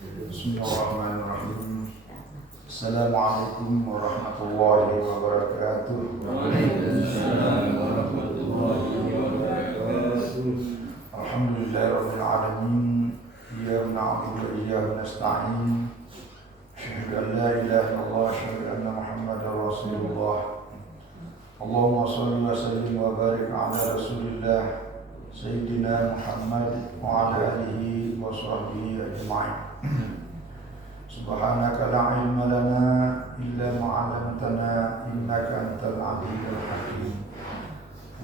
Bismillahirrahmanirrahim. Assalamualaikum warahmatullahi wabarakatuh. Waalaikumsalam warahmatullahi wabarakatuh. Alhamdulillahirabbil alamin. Iyyaka na'budu wa iyyaka nasta'in. Asyhadu an la ilaha illallah wa asyhadu anna Muhammadar Rasulullah. Allahumma shalli wa sallim wa barik ala Rasulillah Sayyidina Muhammad wa ala alihi wa sahbihi ajma'in. Subhanaka la ilma lana illa ma 'allamtana innaka antal alimul hakim.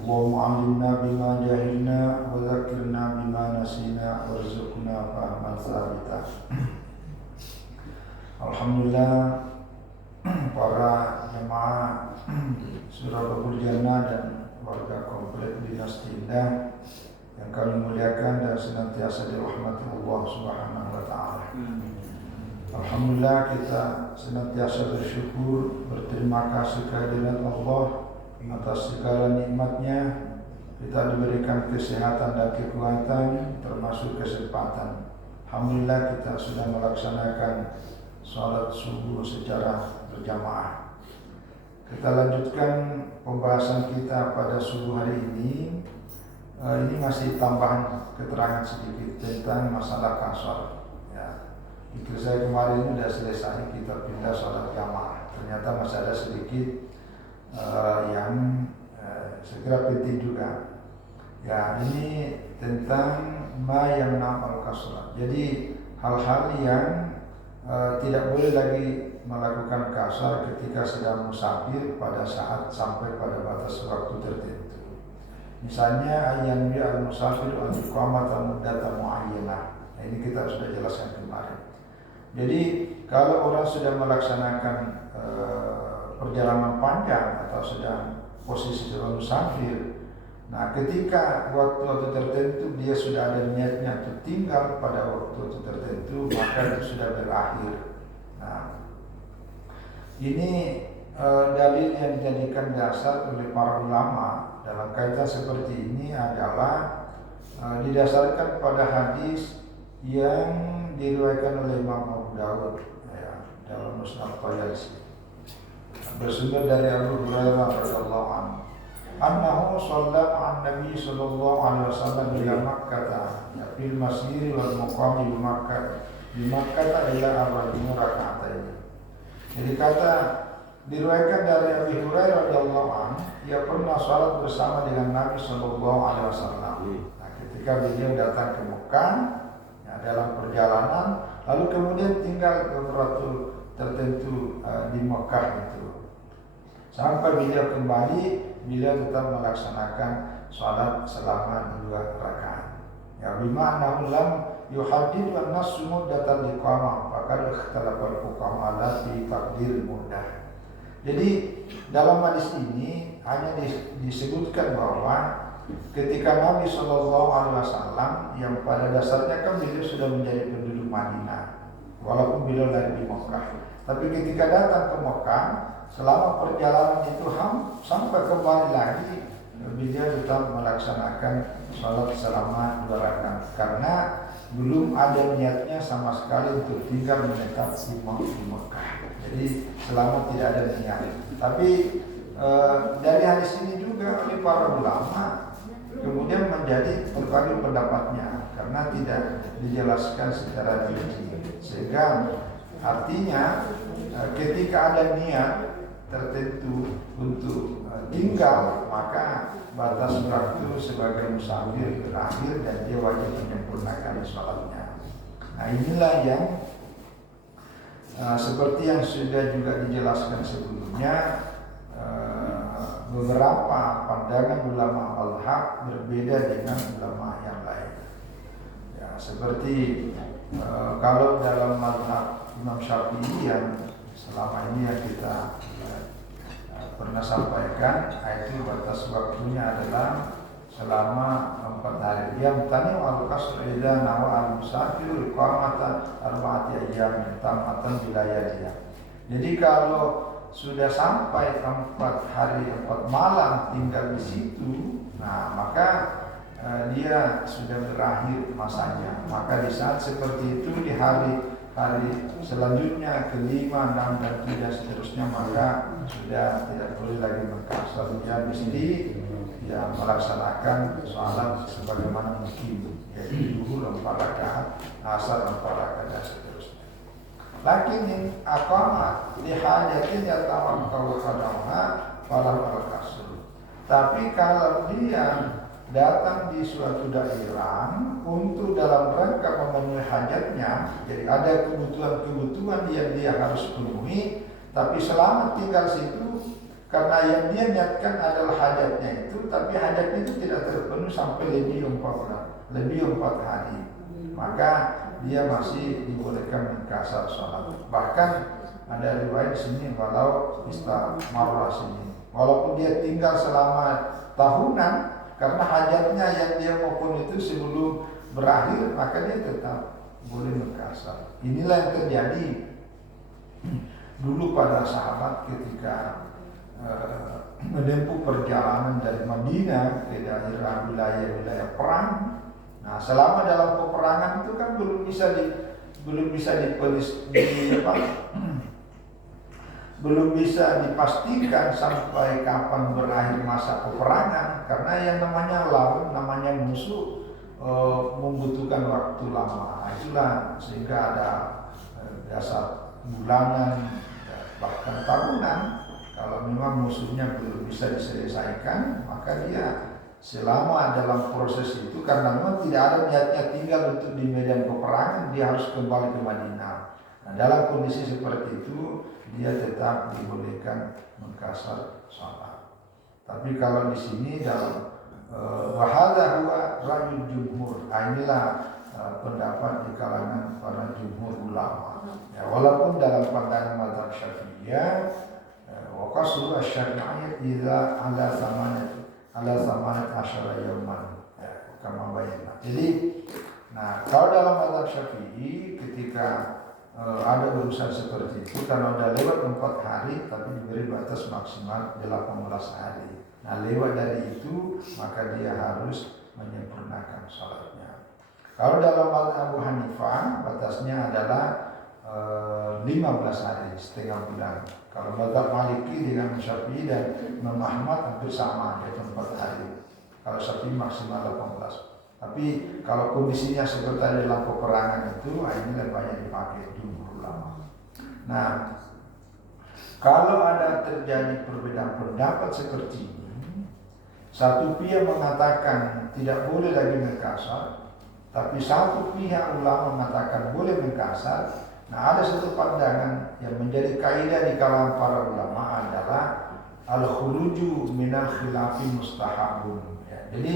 Allahumma 'allimna bima jahilna wa dzakkirna bima nasina warzuqna fahman tsabita. Alhamdulillah, para jemaah Surah Babul Jannah dan warga komplek Dinasti Indah yang kami muliakan dan senantiasa dirahmati Allah Subhanahu wa taala. Alhamdulillah, kita senantiasa bersyukur, berterima kasih kehadirat Allah atas segala nikmatnya. Kita diberikan kesehatan dan kekuatan termasuk kesempatan. Alhamdulillah, kita sudah melaksanakan sholat subuh secara berjamaah. Kita lanjutkan pembahasan kita pada subuh hari ini. Ini masih tambahan keterangan sedikit tentang masalah kasar. Ya, pikir saya kemarin sudah selesai, kita pindah sholat jamaah. Ternyata masih ada sedikit yang saya kira penting juga. Ya, ini tentang ma yang menambal kasar. Jadi hal-hal yang tidak boleh lagi melakukan kasar ketika sedang musafir pada saat sampai pada batas waktu tertentu. Misalnya ayat al-musafir al-iqamata muddata muayyanah. Nah, ini kita sudah jelaskan kemarin. Jadi kalau orang sudah melaksanakan perjalanan panjang atau sedang posisi sedang musafir, nah ketika waktu-waktu tertentu dia sudah ada niatnya untuk tinggal pada waktu-waktu tertentu, maka itu sudah berakhir. Nah, ini dalil yang dijadikan dasar oleh para ulama dalam kaitan seperti ini adalah didasarkan pada hadis yang diriwayatkan oleh Imam Abu Dawud ya, dalam Musnad Tayalisi, bersumber dari Abu Hurairah radhiyallahu anhu. Annahu shalla ma'an Nabi sallallahu alaihi wasallam ila Makkah fil masir wal muqam di Makkah ila arba'in raka'atain. Jadi kata diriwayatkan dari Abu Hurairah radhiyallahu anhu, ia pernah salat bersama dengan Nabi sallallahu alaihi wasallam. Nah, ketika beliau datang ke Mekah ya, dalam perjalanan, lalu kemudian tinggal beberapa tertentu di Mekah itu. Sampai beliau kembali, beliau tetap melaksanakan salat selama 2 rakaat. Ya, bima'na lam yuhaddid wa nasu muddatan liqamah, faqad ikhtalafa al-fuqaha fi taqdir muddah. Jadi dalam hadis ini hanya disebutkan bahwa ketika Nabi SAW yang pada dasarnya kan beliau sudah menjadi penduduk Madinah, walaupun beliau dari di Mekah, tapi ketika datang ke Mekah selama perjalanan itu sampai kembali lagi beliau tetap melaksanakan sholat selama 2 rakaat karena belum ada niatnya sama sekali untuk tinggal menetap di Mekah. Jadi selama tidak ada niat. Tapi dari hadis ini juga oleh para ulama kemudian menjadi berbagi pendapatnya karena tidak dijelaskan secara rinci. Sehingga artinya ketika ada niat tertentu untuk tinggal, maka batas waktu sebagai musafir berakhir dan dia wajib menyempurnakan sholatnya. Nah, inilah yang seperti yang sudah juga dijelaskan sebelumnya, beberapa pandangan ulama al-haq berbeda dengan ulama yang lain. Ya, seperti kalau dalam mazhab Imam Syafi'i yang selama ini yang kita pernah sampaikan, itu batas waktunya adalah selama 4 hari. Yang tani al-qasr idza nawa al-musafir iqamata 4 ayyam tamatan bilayaliha. Jadi kalau sudah sampai 4 hari 4 malam tinggal di situ, nah maka dia sudah berakhir masanya. Maka di saat seperti itu di hari hari selanjutnya kelima, 6 dan 3 seterusnya maka sudah tidak boleh lagi mengkasar. Dia mesti melaksanakan sholat sebagaimana mungkin, yaitu zuhur 4 rakaat, asar 4 rakaat dan seterusnya. Lakin aqamat li hajatin yatawakkau qadamha falahu al-kasr. Tapi kalau dia datang di suatu daerah untuk dalam rangka memenuhi hajatnya, jadi ada kebutuhan-kebutuhan yang dia harus penuhi, tapi selama tinggal situ karena yang dia niatkan adalah hajatnya itu, tapi hajatnya itu tidak terpenuhi sampai lebih 4 hari, maka dia masih dibolehkan mengkasar sholat. Bahkan ada riwayat di sini walau istamarra sini, walaupun dia tinggal selama tahunan, karena hajatnya yang dia maupun itu sebelum berakhir, maka dia tetap boleh mengkasar. Inilah yang terjadi dulu pada sahabat ketika menempuh perjalanan dari Madinah ke daerah wilayah perang. Nah, selama dalam peperangan itu kan belum bisa dipastikan sampai kapan berakhir masa peperangan, karena yang namanya lawan, namanya musuh membutuhkan waktu lama. Itulah sehingga ada dasar bulanan bahkan tahunan. Kalau memang musuhnya belum bisa diselesaikan, maka dia selama dalam proses itu, karena memang tidak ada niatnya tinggal untuk di medan peperangan, dia harus kembali ke Madinah. Nah, dalam kondisi seperti itu dia tetap dibolehkan mengkasar sholat. Tapi kalau di sini dalam wahada huwa ra'yul jumhur, inilah pendapat di kalangan para jumhur ulama. Ya, walaupun dalam pandangan mazhab Syafi'iyah wa qasru asy-syafi'iyyah idza ala zamanat asyara yauman, ya, kama bayana. Jadi, nah kalau dalam mazhab Syafi'i ketika ada urusan seperti itu, kalau udah lewat 4 hari tapi diberi batas maksimal 18 hari. Nah, lewat dari itu maka dia harus menyempurnakan sholatnya. Kalau dalam mazhab Abu Hanifah batasnya adalah 15 hari, setengah bulan. Kalau mazhab Maliki dengan Syafi'i dan Imam Ahmad hampir sama, yaitu 4 hari. Kalau Syafi'i maksimal 18. Tapi kalau kondisinya seperti dalam peperangan itu, ini lebih banyak dipakai jumhur ulama. Nah, kalau ada terjadi perbedaan pendapat seperti ini, satu pihak mengatakan tidak boleh lagi mengkasar, tapi satu pihak ulama mengatakan boleh mengkasar. Nah, ada satu pandangan yang menjadi kaidah di kalangan para ulama adalah al-khuruju minal khilafi mustahabun. Ya, jadi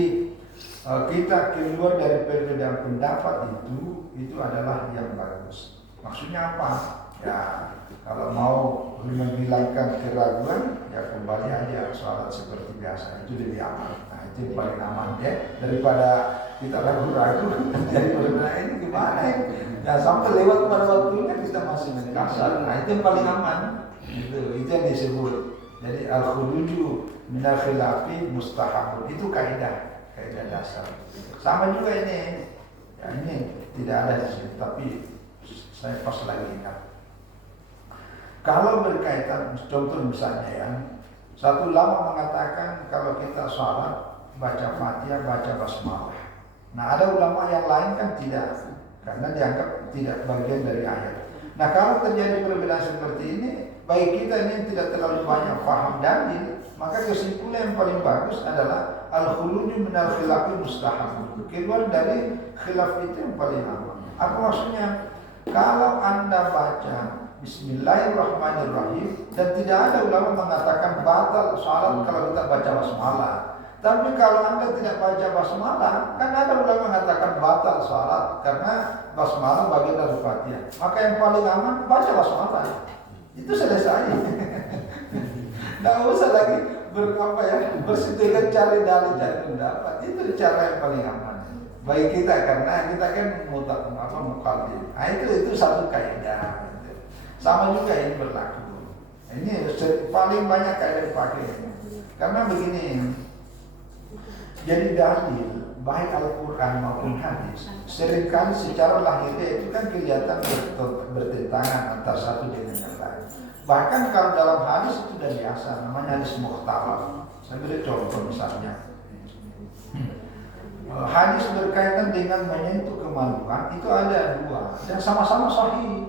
kita keluar dari perbedaan pendapat itu adalah yang bagus. Maksudnya apa? Ya, kalau mau menghilangkan keraguan, ya kembali aja sholat seperti biasa. Itu lebih aman. Nah, itu yang paling aman ya, daripada kita ragu-ragu dari perbedaan ini gimana ya? Ya sampai lewat pada waktunya kita masih mengkasar. Nah, itu yang paling aman. Itu yang disebut. Jadi al-khuruju minal khilafi mustahabun, itu kaidah dasar. Sama juga ini. Ya, ini tidak ada di sini, tapi saya pas lagi ingat. Kalau berkaitan, contoh misalnya ya, satu ulama mengatakan kalau kita sholat baca Fatihah, baca basmalah. Nah, ada ulama yang lain kan tidak, karena dianggap tidak bagian dari ayat. Nah, kalau terjadi perbedaan seperti ini, bagi kita ini tidak terlalu banyak paham dalil, maka kesimpulan yang paling bagus adalah al-khuluju minal khilafi mustahab. Keluar dari khilaf itu yang paling aman. Apa maksudnya? Kalau Anda baca Bismillahirrahmanirrahim dan tidak ada ulama mengatakan batal salat kalau kita baca basmalah. Tapi kalau Anda tidak baca basmalah, kan ada ulama mengatakan batal salat karena basmalah bagian dari Fatihah. Maka yang paling aman baca basmalah. Itu selesai. Tidak usah lagi bersitekan cari dalil, cari pendapat. Itu cara yang paling aman bagi kita, karena kita kan muqallid. Nah, itu satu kaidah. Sama juga ini berlaku. Ini paling banyak kaidah dipakai. Karena begini, jadi dalil baik Al-Quran maupun hadis, seringkali secara lahirnya itu kan kelihatan bertentangan antara satu dengan yang lain. Bahkan kalau dalam hadis itu sudah biasa, namanya hadis mukhtalaf. Saya beri contoh misalnya, hadis berkaitan dengan menyentuh kemaluan itu ada dua dan sama-sama sahih.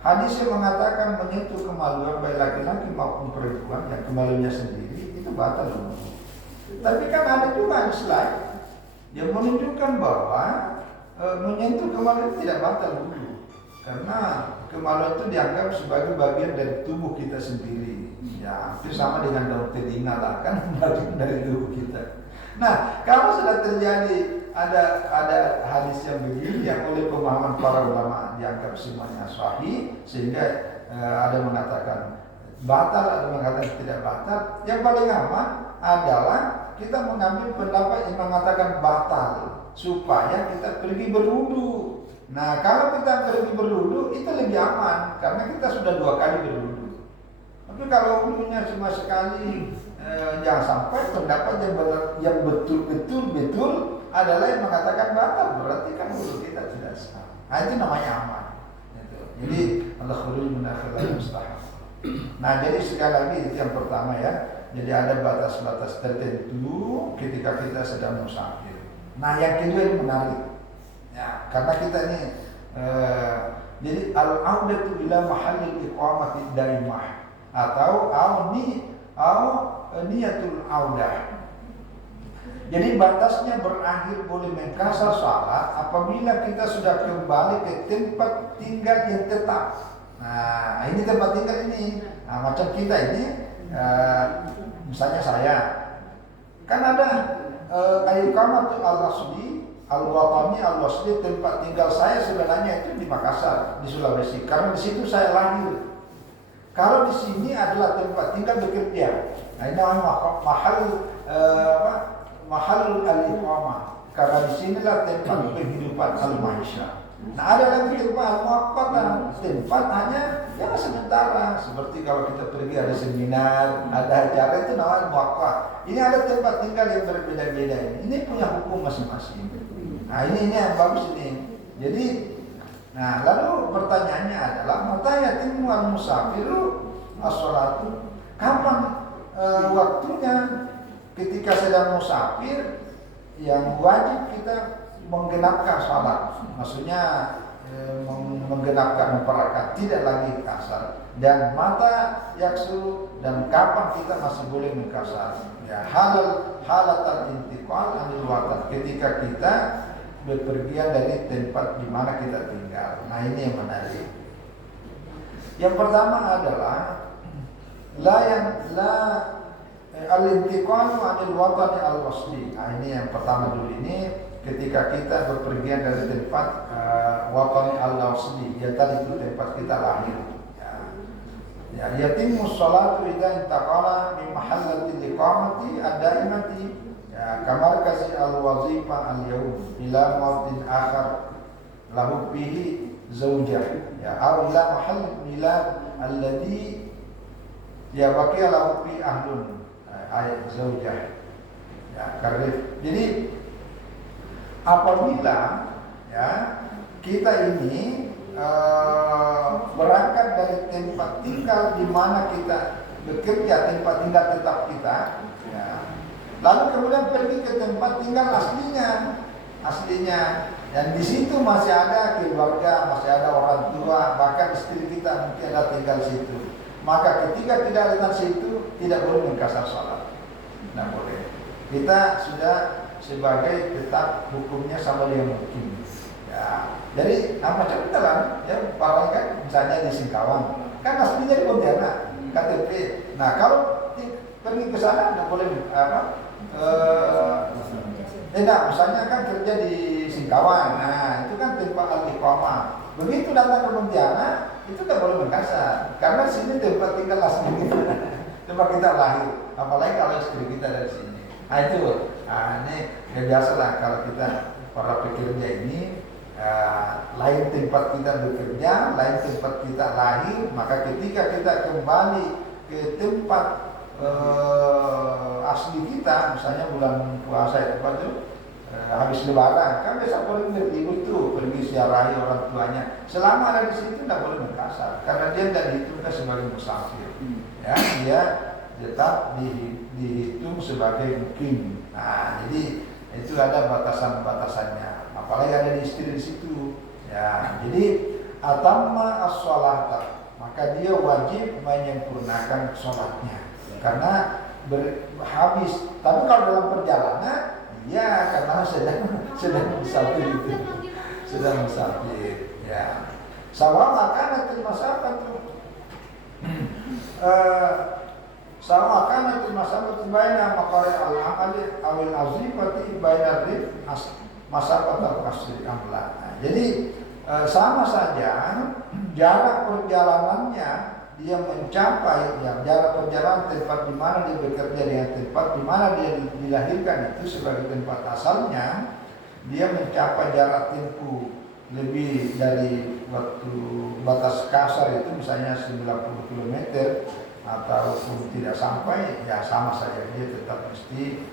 Hadis yang mengatakan menyentuh kemaluan baik laki-laki maupun perempuan yang kemaluannya sendiri itu batal wudu. Tapi kan ada juga hadis lain yang menunjukkan bahwa menyentuh kemaluan tidak batal wudu, karena kemaluan itu dianggap sebagai bagian dari tubuh kita sendiri. Ya, itu sama dengan daun telinga lah, kan bagian dari tubuh kita. Nah, kalau sudah terjadi ada hadis yang begini yang oleh pemahaman para ulama dianggap semuanya sahih, sehingga ada mengatakan batal, ada mengatakan tidak batal. Yang paling aman adalah kita mengambil pendapat yang mengatakan batal supaya kita pergi berwudu. Nah, kalau kita pergi berwudu itu lebih aman karena kita sudah 2 kali berwudu. Tapi kalau wudunya cuma sekali, jangan sampai pendapat yang betul adalah yang mengatakan batal, berarti kan wudu kita tidak sah. Nah, itu namanya aman. Gitu. Jadi Allah khuruj min akhiril mustahab. Nah, jadi sekali lagi itu yang pertama ya. Jadi ada batas-batas tertentu ketika kita sedang musafir. Nah, yang kedua ini menarik. Ya, karena kita ini jadi al-audatu ila mahallil iqamati daimah atau niyatul audah. Jadi batasnya berakhir boleh mengkasar salat apabila kita sudah kembali ke tempat tinggal yang tetap. Nah, ini tempat tinggal ini. Nah, macam kita ini, misalnya saya, kan ada al-iqamatu al-rasmi, al-watani, al-wasli, tempat tinggal saya sebenarnya itu di Makassar, di Sulawesi. Karena di situ saya lahir. Kalau di sini adalah tempat tinggal bekerja. Nah, ini namanya mahal al-iqamah, karena di sinilah tempat penghidupan al-maisha. Nah, ada lagi tempat al-muaqqatah, tempat hanya ya sementara, seperti kalau kita pergi ada seminar, ada acara, itu namanya muaqqat. Ini ada tempat tinggal yang berbeda-beda ini punya hukum masing-masing. Nah, ini yang bagus ini. Jadi, nah, lalu pertanyaannya adalah mata yatimmu al-musafiru as-sholatu, kapan waktunya ketika sedang musafir yang wajib kita menggenapkan salat, maksudnya menggenapkan memperakat, tidak lagi kasar. Dan mata yaksu, dan kapan kita masih boleh mengkasar. Ya, halatan intiqal anil watan, ketika kita bepergian dari tempat di mana kita tinggal. Nah, ini yang menarik. Yang pertama adalah al-intiqalu anil watani al-wasli. Nah, ini yang pertama dulu, ini ketika kita bepergian dari tempat watani al-wasli, ya tadi itu tempat kita lahir. Ya, yatimmu sholatu idza intaqala min mahallatil iqamati ad-daimati, ya, kamar kasih al-wazifa al-yawm ila mautin akhar lahu bihi zawjah, ya, aw ila mahall milad alladhi ya baqiya lahu bi ahlun, ayat zawjah. Ya, karena jadi apabila ya kita ini berangkat dari tempat tinggal di mana kita bekerja, tempat tinggal tetap kita, ya, lalu kemudian pergi ke tempat tinggal aslinya, dan di situ masih ada keluarga, masih ada orang tua, bahkan istri kita mungkin ada tinggal situ. Maka ketika tidak ada situ, tidak boleh mengkasar sholat, tidak boleh. Kita sudah sebagai tetap hukumnya sama yang mungkin. Ya, jadi macam kita kan, ya, paling kan misalnya di Singkawang, kan aslinya di Pontianak, KTP. Nah, kalau pergi ke sana tidak boleh misalnya kan kerja di Singkawang, nah itu kan tempat al-iqamah. Begitu datang ke Pontianak, itu tidak boleh mengkasar, karena sini tempat tinggal asli kita, tempat kita lahir. Apalagi kalau istri kita dari sini. Nah itu, ini ya biasalah kalau kita para pekerja ini, lain tempat kita bekerja, lain tempat kita lahir. Maka ketika kita kembali ke tempat asli kita, misalnya bulan puasa itu habis lebaran kan biasa pergi libur tuh, pergi ziarahi orang tuanya. Selama ada di situ tidak boleh berkasar karena dia tidak dihitungkan sebagai musafir. Ya, dia tetap dihitung sebagai mukim. Nah, jadi itu ada batasan-batasannya. Apalagi ada istri di situ. Ya, jadi atamma as-sholata, maka dia wajib menyempurnakan sholatnya karena habis. Tapi kalau dalam perjalanan, ya karena sedang musafir itu, sedang musafir. Ya, sawa makanan termasuk tuh. Sama kan itu masalah baina maqari al-amali awil azifati baina rif masalah al-qasri amla. Jadi sama saja jarak perjalanannya dia mencapai jarak perjalanan tempat di mana dia bekerja dengan tempat di mana dia dilahirkan itu sebagai tempat asalnya, dia mencapai jarak tempuh lebih dari waktu batas kasar itu misalnya 90 km ataupun tidak sampai, ya sama saja dia tetap mesti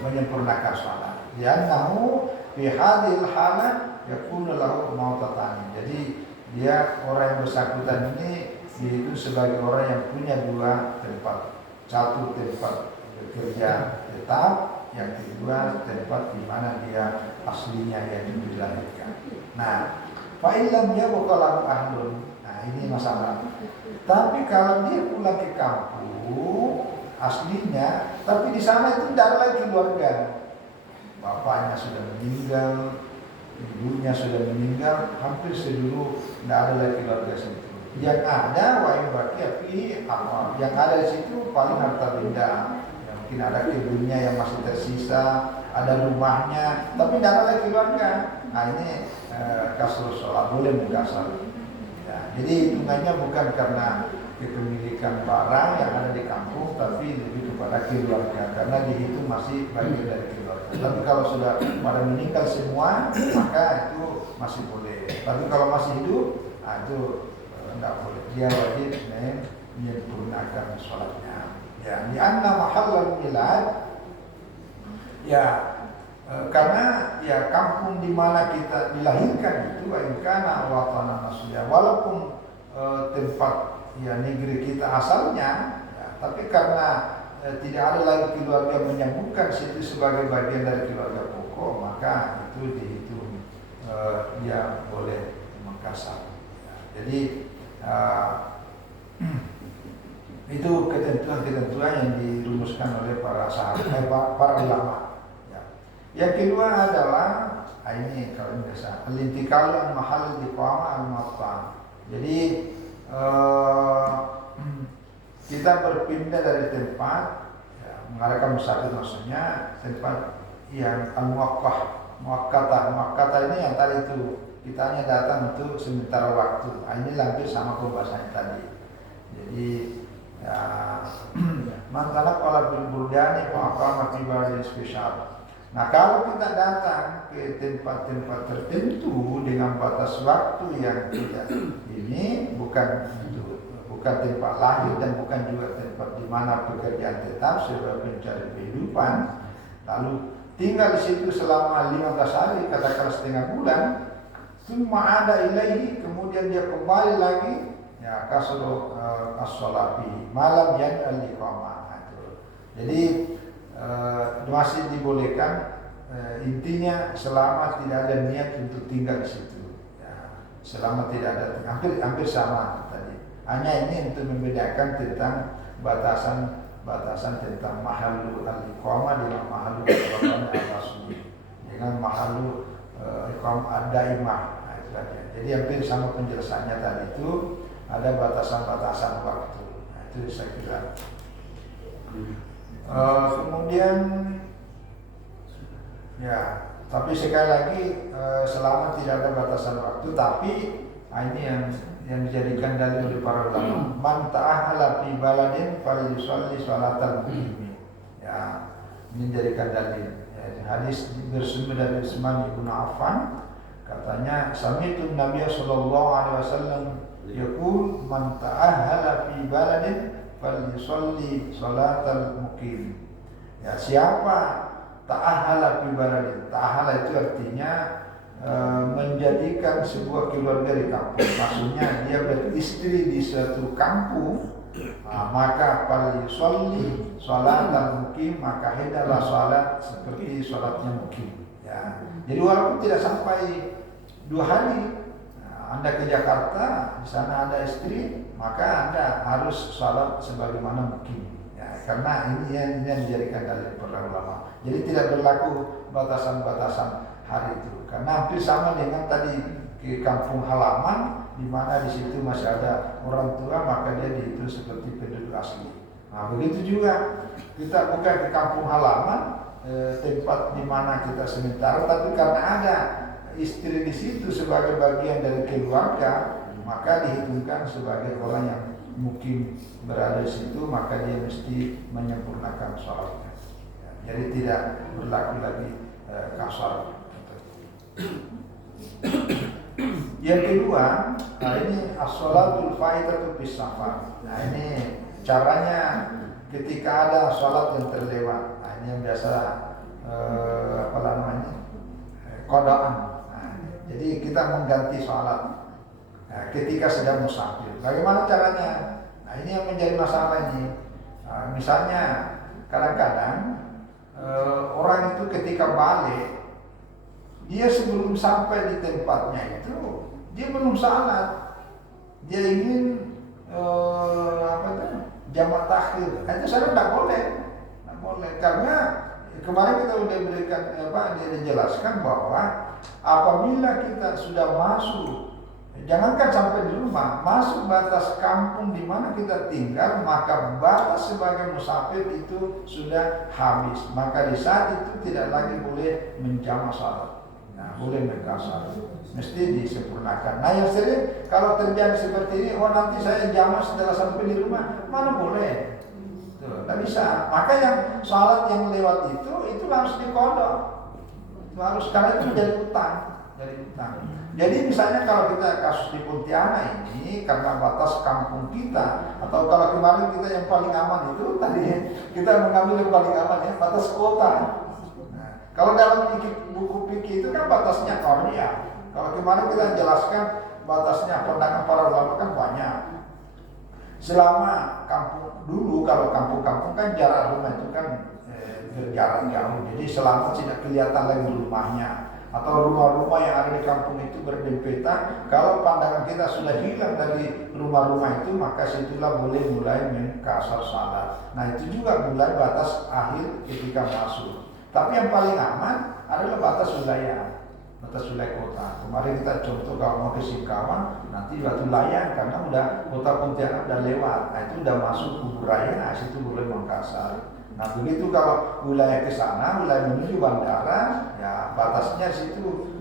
menyempurnakan sholat. Ya, namu fi hadhil halah yakunu lahu mautatan. Jadi dia orang yang bersangkutan ini yaitu sebagai orang yang punya dua tempat. Satu tempat bekerja tetap, yang kedua tempat di mana dia aslinya yang dilahirkan. Nah, fa illam yabqa lahu ahlun. Nah, ini masalah. Tapi kalau dia pulang ke kampung aslinya, tapi di sana itu tidak ada lagi keluarga. Bapaknya sudah meninggal, ibunya sudah meninggal, hampir seluruh tidak ada lagi keluarga situ. Yang ada wahyu baki apa? Yang ada di situ paling harta benda. Ya, mungkin ada kebunnya yang masih tersisa, ada rumahnya, tapi tidak ada lagi keluarga. Nah, ini kasur sholat boleh mengkasar. Ya, jadi hitungannya bukan karena kepemilikan barang yang ada di kampung, tapi lebih kepada keluarga karena dihitung masih bagian dari keluarga. Tapi kalau sudah pada meninggal semua, maka itu masih boleh. Tapi kalau masih hidup, nah itu tidak boleh. Dia wajib menyempurnakan sholatnya. Ya, di anna mahallal milad. Ya, karena ya kampung di mana kita dilahirkan itu karena watanan asliya, walaupun tempat ya negeri kita asalnya, ya, tapi karena tidak ada lagi keluarga menyambungkan situ sebagai bagian dari keluarga pokok, maka itu dihitung dia boleh mengkasar. Ya, jadi itu ketentuan-ketentuan yang dirumuskan oleh para sahabat, para ulama. Yang kedua adalah ini kalau ini biasa al-intiqal an mahall iqamah al-maqam. Jadi kita berpindah dari tempat ya, mengarahkan musafir maksudnya tempat yang muakkatah ini yang tadi itu kita hanya datang untuk sementara waktu. Ini hampir sama pembahasannya tadi. Jadi ya mantalak ala bil buldani wa aqama ibadah spesial. Nah, kalau kita datang ke tempat-tempat tertentu dengan batas waktu yang tidak ini bukan tempat lahir dan bukan juga tempat di mana pekerjaan tetap sebagai pencari kehidupan, lalu tinggal di situ selama 15 hari, katakanlah setengah bulan, summa ada ilahi, kemudian dia kembali lagi, ya kasro as-sholati malam yang al-iqamah. Jadi masih dibolehkan, intinya selama tidak ada niat untuk tinggal di situ, ya, selama tidak ada, hampir sama tadi. Hanya ini untuk membedakan tentang batasan tentang mahallu al-iqamah dengan mahallu al-asli dengan mahallu iqamah ad-daimah. Nah, itu saja. Jadi hampir sama penjelasannya tadi itu ada batasan-batasan waktu. Nah, itu saya kira. Kemudian ya, tapi sekali lagi selama tidak ada batasan waktu, tapi ini yang dijadikan dalil oleh para ulama, man ta'ahala fi baladin falyusalli sholatal muqim. Ya, ini dijadikan dalil. Ya, hadis bersumber dari Utsman bin Affan, katanya sami'tu Nabi sallallahu alaihi wasallam yaqul man ta'ahala fi baladin falyusalli sholatal muqim. Ya, siapa ta'ahala fi baladin. Ta'ahala itu artinya menjadikan sebuah keluarga di kampung. Maksudnya dia beristri di suatu kampung, maka fal yusolli sholatan mukim, maka hendaklah sholat seperti sholatnya mukim. Ya. Jadi walaupun tidak sampai 2 hari, Anda ke Jakarta, di sana ada istri, maka Anda harus sholat sebagaimana mukim. Ya, karena ini yang dijadikan dalil para ulama. Jadi tidak berlaku batasan-batasan hari itu. Karena hampir sama dengan tadi ke kampung halaman, di mana di situ masih ada orang tua, maka dia dihitung seperti penduduk asli. Nah, begitu juga kita bukan ke kampung halaman, tempat di mana kita sementara, tapi karena ada istri di situ sebagai bagian dari keluarga, maka dihitungkan sebagai orang yang mungkin berada di situ, maka dia mesti menyempurnakan sholatnya. Jadi tidak berlaku lagi kasar. Yang kedua, ini as-sholatul faidatu fis safar. Nah, ini caranya ketika ada sholat yang terlewat. Nah, ini yang biasa qadaan. Nah, jadi kita mengganti sholat ketika sedang musafir. Bagaimana caranya? Nah, ini yang menjadi masalah ini. Misalnya kadang-kadang orang itu ketika balik, dia sebelum sampai di tempatnya itu dia belum salat, dia ingin jamak takhir. Itu saya tidak boleh, karena kemarin kita sudah berikan dia dijelaskan bahwa apabila kita sudah masuk, jangankan sampai di rumah, masuk batas kampung di mana kita tinggal, maka batas sebagai musafir itu sudah habis. Maka di saat itu tidak lagi boleh menjamak salat. Nah, boleh berkasar, mesti disempurnakan. Nah, yang sering kalau terjadi seperti ini, nanti saya jamak setelah sampai di rumah, mana boleh? Tuh, tidak bisa. Maka yang sholat yang lewat itu harus dikodok. Itu harus, karena itu menjadi utang, Jadi misalnya kalau kita kasus di Pontianak ini karena batas kampung kita, atau kalau kemarin kita yang paling aman itu tadi kita mengambil yang paling aman ya, batas kota. Kalau dalam buku fikih itu kan batasnya qarya. Kalau kemarin kita jelaskan batasnya, pandangan para ulama kan banyak. Selama kampung dulu, kalau kampung-kampung kan jarak rumah itu kan berjarak jauh. Jadi selama tidak kelihatan lagi rumahnya, atau rumah-rumah yang ada di kampung itu berdempetan, kalau pandangan kita sudah hilang dari rumah-rumah itu, maka situlah boleh mulai mengkasar salat. Nah, itu juga mulai batas akhir ketika masuk. Tapi yang paling aman adalah batas wilayah kota. Kemarin kita contoh kalau mau ke Singkawang, nanti Batu Layang karena udah kota Pontianak udah lewat. Nah, itu udah masuk kubur raya, nah, situ boleh Makassar. Nah, begitu kalau wilayah ke sana, wilayah menuju bandara, ya batasnya situ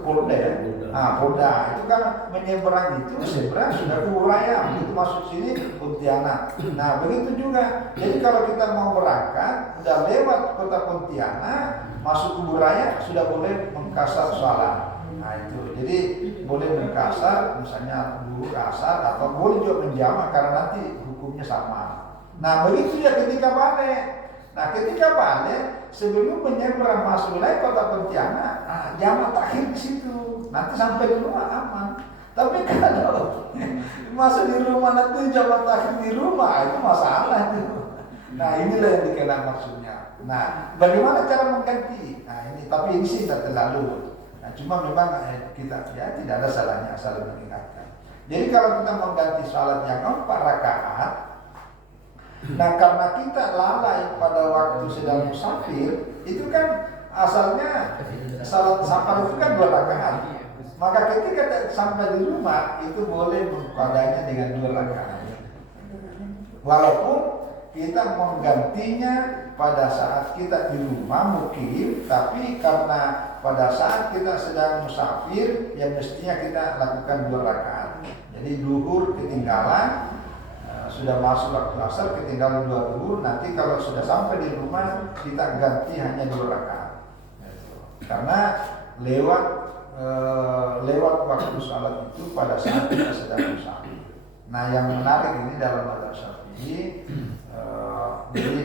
Polda ya. Nah, Polda itu kan menyeberang itu seberang sudah kubur raya, begitu masuk sini Pontianak. Nah, begitu juga. Jadi kalau kita mau berangkat, udah lewat kota Pontianak, masuk kubur raya sudah boleh mengkasar sholat. Nah, itu. Jadi boleh mengkasar, misalnya dulu asar, atau boleh juga menjamak karena nanti hukumnya sama. Nah, begitu ya ketika balik. Nah, ketika balik sebelum menyeberang masuk wilayah kota Pontianak, jamak takhir di situ. Nanti sampai di rumah aman. Tapi kalau masuk di rumah nanti jamak takhir di rumah, itu masalah itu. Nah, inilah yang dikenal maksudnya. Nah, bagaimana cara mengganti? Nah, ini tapi ini sih tidak terlalu. Nah, cuma memang kita ya tidak ada salahnya asal mengingatkan. Jadi kalau kita mengganti salat yang 4 rakaat, nah karena kita lalai pada waktu sedang musafir, itu kan asalnya salat safar itu kan 2 rakaat. Maka ketika sampai di rumah itu boleh mengqadanya dengan 2 rakaat. Walaupun kita menggantinya pada saat kita di rumah mukim, tapi karena pada saat kita sedang musafir, ya mestinya kita lakukan 2 rakaat. Jadi zuhur ketinggalan, sudah masuk waktu asar, ketinggalan 2 zuhur, nanti kalau sudah sampai di rumah kita ganti hanya 2 rakaat. Karena lewat waktu salat itu pada saat kita sedang musafir. Nah, yang menarik ini dalam mazhab Syafi'i, jadi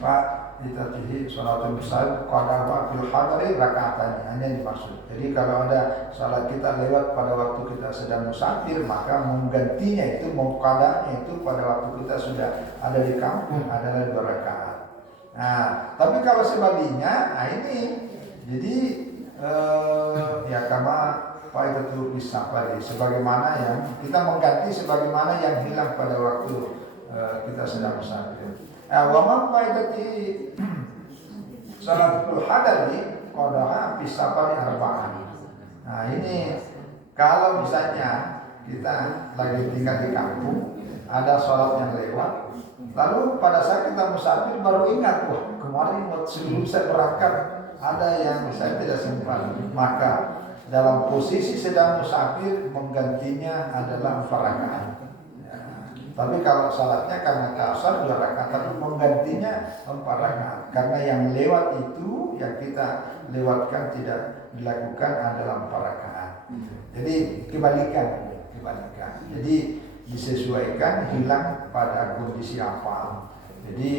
Pak itatihi sholatul musafir qada wa fil hadari rakaatan, hanya dimaksud. Jadi kalau ada salat kita lewat pada waktu kita sedang musafir, maka menggantinya itu qadanya itu pada waktu kita sudah ada di kampung adalah 2 rakaat. Nah, tapi kalau sebaliknya, nah ini jadi ya kama Pak itu bisa pada sebagaimana yang kita mengganti sebagaimana yang hilang pada waktu kita sedang musafir. Wa man faidati salatul hadari qadaha fi safari arba'an. Nah, ini kalau misalnya kita lagi tinggal di kampung, ada sholat yang lewat, lalu pada saat kita musafir baru ingat, wah kemarin sebelum saya berangkat ada yang saya tidak sempat, maka dalam posisi sedang musafir menggantinya adalah 4 rakaat. Tapi kalau salatnya karena kasar 2 rakaat, tapi menggantinya 4 rakaat. Karena yang lewat itu yang kita lewatkan tidak dilakukan adalah 4 rakaat. Jadi kebalikan. Jadi disesuaikan hilang pada kondisi apa. Jadi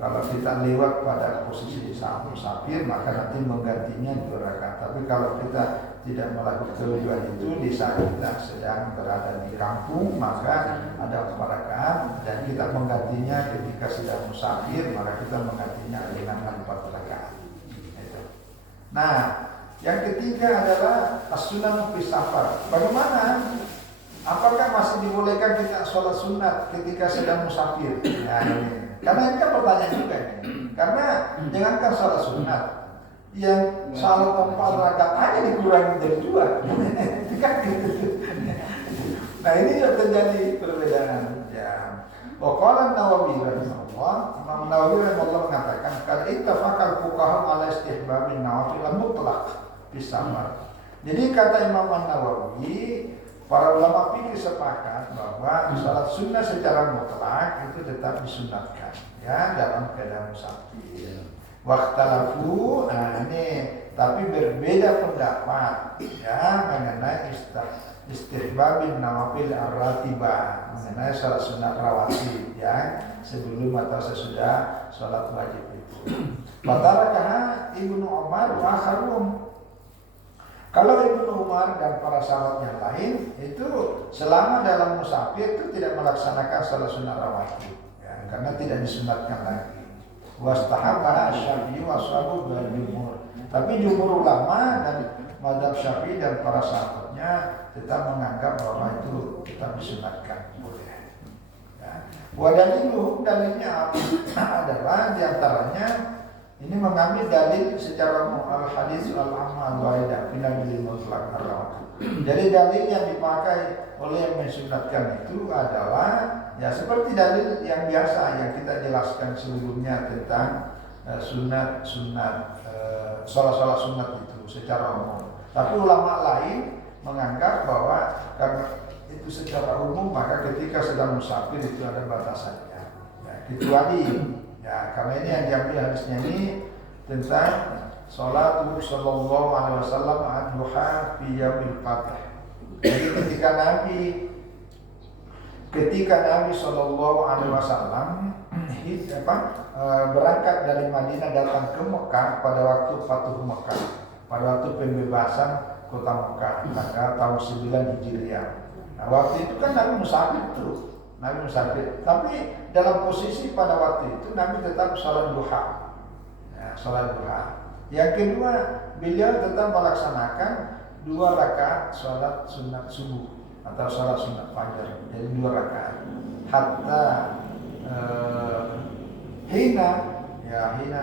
kalau kita lewat pada posisi saat musafir, maka nanti menggantinya 2 rakaat. Tapi kalau kita tidak melakukan kedua itu di saat kita sedang berada di kampung, maka ada 4 rakaat, dan kita menggantinya ketika sedang musafir, maka kita menggantinya dengan 4 rakaat. Nah, yang ketiga adalah as-sunnah fi safar. Bagaimana? Apakah masih dibolehkan kita sholat sunat ketika sedang musafir? Nah, ini. Karena ini kan pertanyaan juga ini. Karena jangankan sholat sunat, yang salat 4 rakaat aja dikurangi jadi 2. Kan gitu. Nah, ini yang terjadi perbedaan. Ya. Qala Nawawi rahimahullah, Imam Nawawi rahimahullah mengatakan, "Qad ittafaqal fuqaha ala istihbabin nawafil mutlaq fi safar." Jadi kata Imam Nawawi, para ulama fikih sepakat bahwa salat sunnah secara mutlak itu tetap disunatkan ya dalam keadaan musafir. Waqtalafu, ini tapi berbeda pendapat ya mengenai istihbabin nawafil ar-ratibah, mengenai salat sunat rawatib ya sebelum atau sesudah salat wajib itu. Fatarakaha Ibnu Umar wa akharum. Kalau Ibnu Umar dan para sahabat yang lain itu selama dalam musafir itu tidak melaksanakan salat sunat rawatib ya, karena tidak disunatkan lagi. Wastahabba Syafi'i wa ashabu wal jumhur. Tapi jumhur ulama dan mazhab Syafi'i dan para sahabatnya tetap menganggap bahwa itu tetap disunatkan boleh. Ya. Wa dalilnya adalah diantaranya ini mengambil dalil secara al-hadis al-amal waridah final bil mutlaq ar-rawatib. Jadi dalil yang dipakai oleh yang mensunatkan itu adalah ya seperti dalil yang biasa yang kita jelaskan sebelumnya tentang sunat sholat sunat itu secara umum. Tapi ulama lain menganggap bahwa karena itu secara umum maka ketika sedang musafir itu ada batasannya. Ya, kecuali ya karena ini yang diambil hadisnya ini tentang sholat sallallahu alaihi wasallam ad-duha fi yaumil fath. Jadi ketika Nabi sallallahu alaihi wasallam berangkat dari Madinah datang ke Mekah pada waktu Fatuh Mekah, pada waktu pembebasan kota Mekah tanggal tahun 9 Hijriah. Nah, waktu itu kan Nabi musafir tuh. Nabi musafir, tapi dalam posisi pada waktu itu Nabi tetap sholat duha. Ya, sholat duha. Yang kedua, beliau tetap melaksanakan 2 rakaat sholat sunat subuh atau sholat sunat fajar. Jadi 2 rakaat. Hatta hina